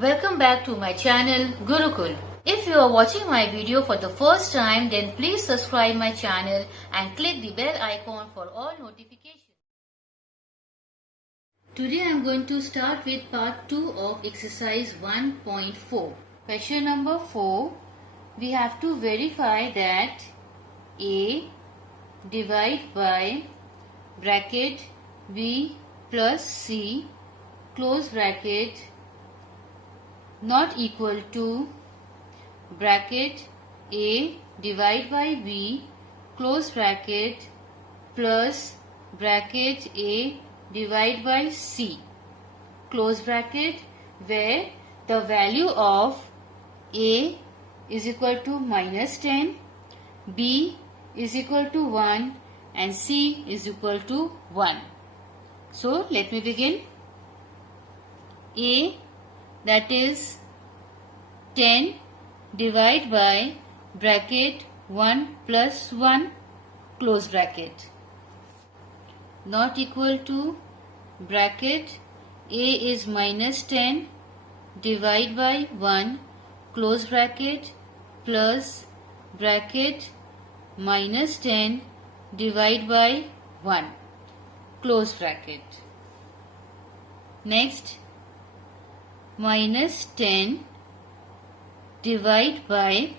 Welcome back to my channel Gurukul. If you are watching my video for the first time, then please subscribe my channel and click the bell icon for all notifications. Today I am going to start with part 2 of exercise 1.4. Question number 4. We have to verify that A divided by bracket B plus C close bracket not equal to bracket A divided by B close bracket plus bracket A divided by C close bracket, where the value of A is equal to minus 10, B is equal to 1 and C is equal to 1. So let me begin. A, that is 10 divided by bracket 1 plus 1 close bracket not equal to bracket A is minus 10 divided by 1 close bracket plus bracket minus 10 divided by 1 close bracket. Next, minus 10 divided by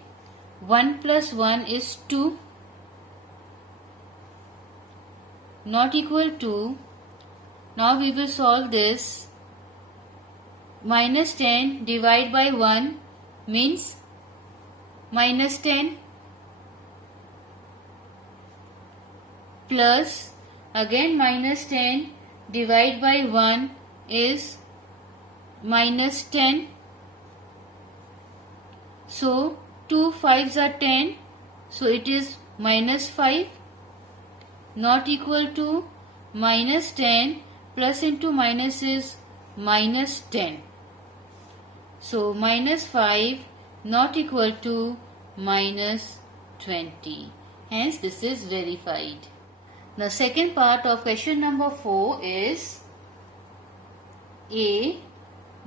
1 plus 1 is 2 not equal to, now we will solve this, minus 10 divided by 1 means minus 10 plus again minus 10 divided by 1 is minus 10. So 2 5s are 10, so it is minus 5 not equal to minus 10 plus into minus is minus 10. So minus 5 not equal to minus 20. Hence this is verified. The second part of question number 4 is A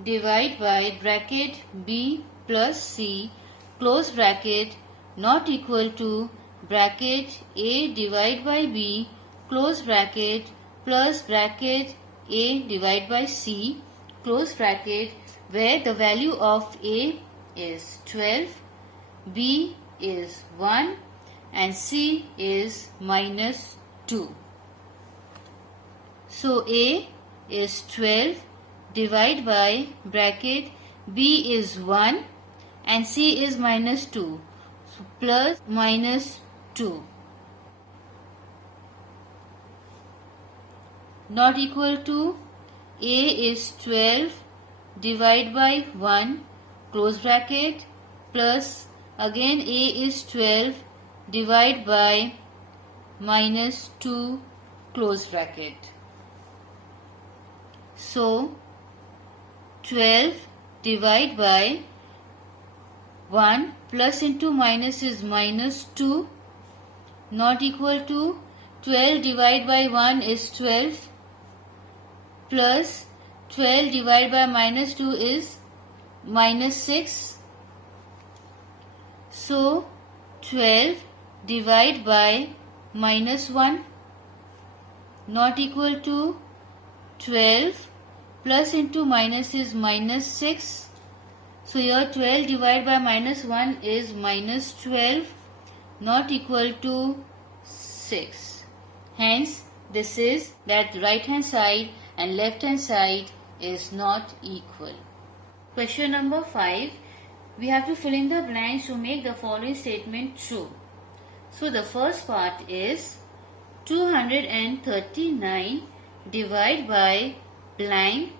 divided by bracket B plus C close bracket not equal to bracket A divided by B close bracket plus bracket A divided by C close bracket, where the value of A is 12, B is 1 and C is minus 2. So A is 12 divided by bracket B is 1 and C is minus 2. So plus minus 2 not equal to A is 12 divided by 1 close bracket plus again A is 12 divided by minus 2 close bracket. So 12 divided by 1 plus into minus is minus 2 not equal to 12 divided by 1 is 12 plus 12 divided by minus 2 is minus 6. So 12 divided by minus 1 not equal to 12 plus into minus is minus 6. So here 12 divided by minus 1 is minus 12 not equal to 6. Hence this is that right hand side and left hand side is not equal. Question number 5. We have to fill in the blanks to make the following statement true. So the first part is 239 divided by blank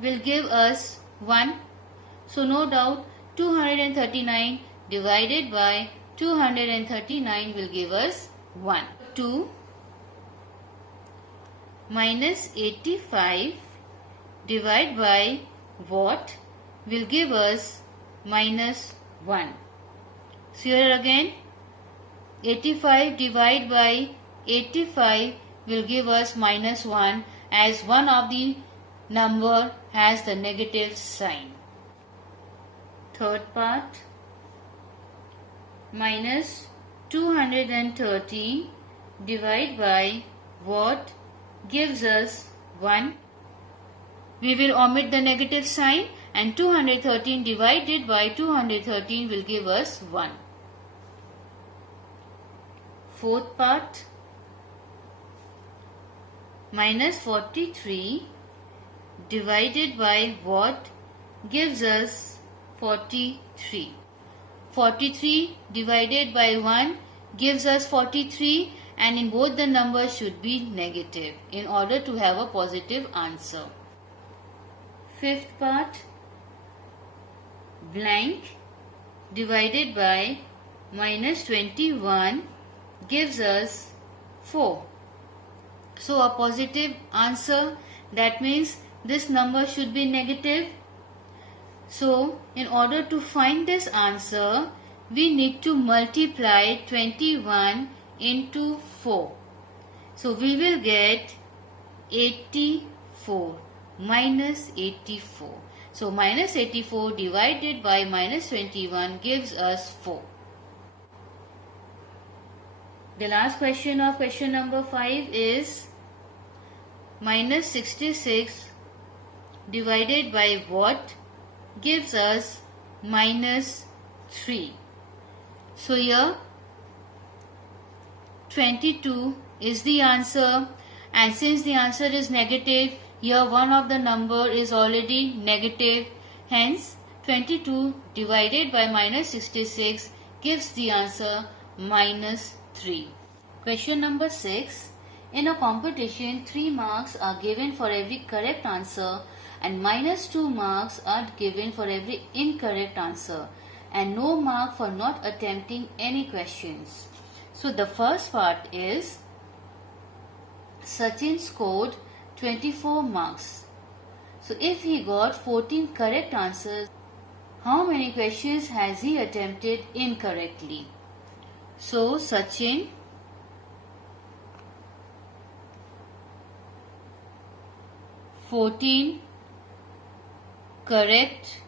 will give us 1. So no doubt 239 divided by 239 will give us 1. 2 minus 85 divided by what will give us minus 1. So here again 85 divided by 85 will give us minus 1, as one of the number has the negative sign. Third part, minus 213 divided by what gives us 1. We will omit the negative sign and 213 divided by 213 will give us 1. Fourth part, minus 43 divided by what gives us 43. 43 divided by 1 gives us 43, and in both the numbers should be negative in order to have a positive answer. Fifth part, blank divided by minus 21 gives us 4. So a positive answer, that means this number should be negative. So in order to find this answer, we need to multiply 21 into 4. So we will get 84 minus 84. So minus 84 divided by minus 21 gives us 4. The last question of question number 5 is minus 66 divided by what gives us minus 3. So here 22 is the answer, and since the answer is negative, here one of the number is already negative. Hence 22 divided by minus 66 gives the answer minus 3. Question number 6. In a competition, 3 marks are given for every correct answer and minus 2 marks are given for every incorrect answer, and no mark for not attempting any questions. So the first part is Sachin scored 24 marks. So if he got 14 correct answers, how many questions has he attempted incorrectly? So Sachin (14) correct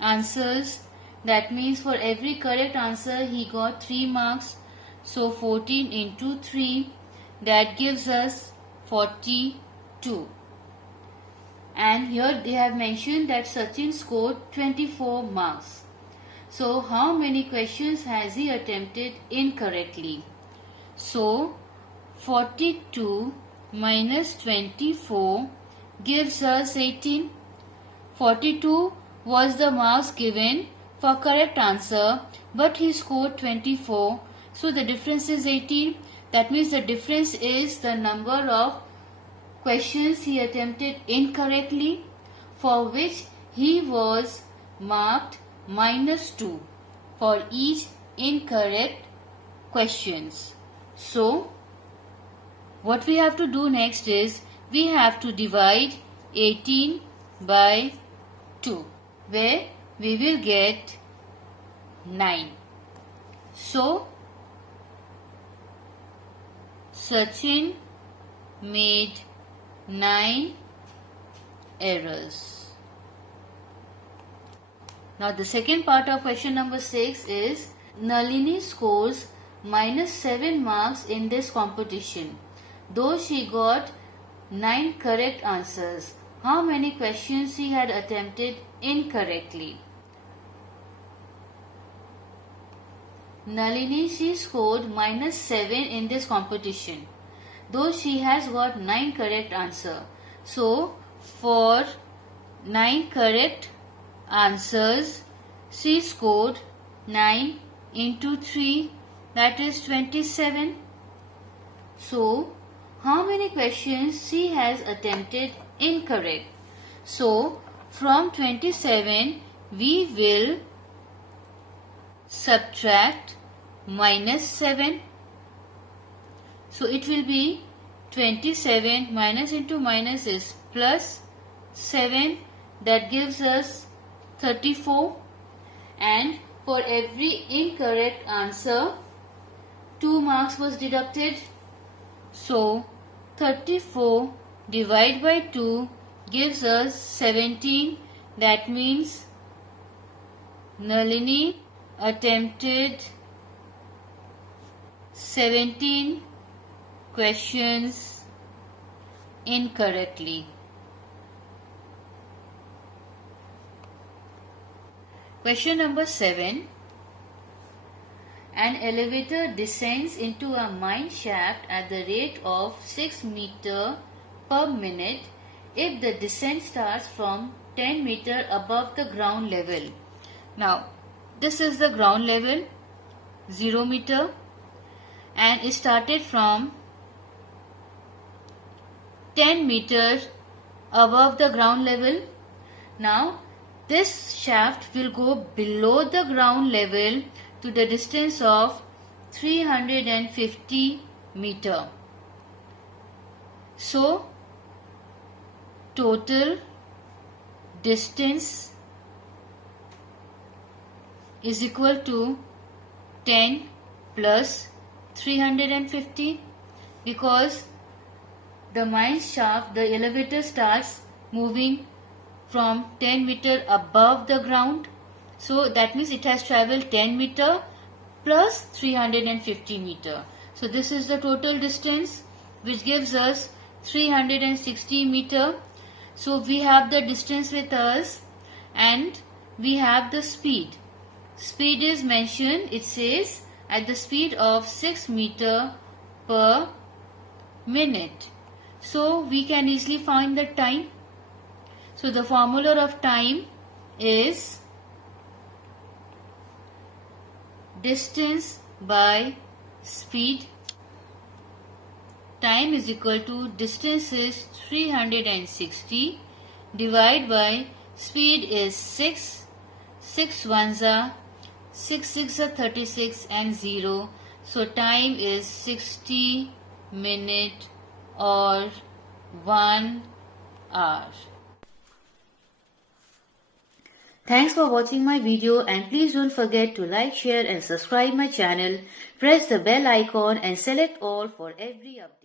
answers. That means for every correct answer he got 3 marks. So 14 into 3, that gives us 42. And here they have mentioned that Sachin scored 24 marks. So how many questions has he attempted incorrectly? So 42 minus 24 gives us 18. 42 was the marks given for correct answer, but he scored 24. So the difference is 18. That means the difference is the number of questions he attempted incorrectly, for which he was marked minus 2 for each incorrect questions. So what we have to do next is we have to divide 18 by 2, where we will get 9. So Sachin made 9 errors. Now the second part of question number 6 is Nalini scores minus 7 marks in this competition, though she got 9 correct answers. How many questions she had attempted incorrectly? Nalini, she scored minus 7 in this competition, though she has got 9 correct answers. So for 9 correct answers, she scored 9 into 3, that is 27. So how many questions she has attempted incorrect? So from 27 we will subtract minus 7. So it will be 27 minus into minus is plus 7, that gives us 34, and for every incorrect answer 2 marks was deducted. So 34 divided by 2 gives us 17. That means Nalini attempted 17 questions incorrectly. Question number 7. An elevator descends into a mine shaft at the rate of 6 meters per minute if the descent starts from 10 meters above the ground level. Now, this is the ground level, 0 meter, and it started from 10 meters above the ground level. Now, this shaft will go below the ground level to the distance of 350 meters. So, total distance is equal to 10 plus 350, because the mine shaft, the elevator starts moving from 10 meters above the ground. So that means it has travelled 10 meters plus 350 meters. So this is the total distance, which gives us 360 meters. So we have the distance with us and we have the speed. Speed is mentioned, it says at the speed of 6 meters per minute. So we can easily find the time. So the formula of time is distance by speed. Time is equal to distance is 360 divided by speed is 6. 6 ones are 6 6 are 36 and 0. So time is 60 minutes or 1 hour. Thanks for watching my video, and please don't forget to like, share and subscribe my channel. Press the bell icon and select all for every update.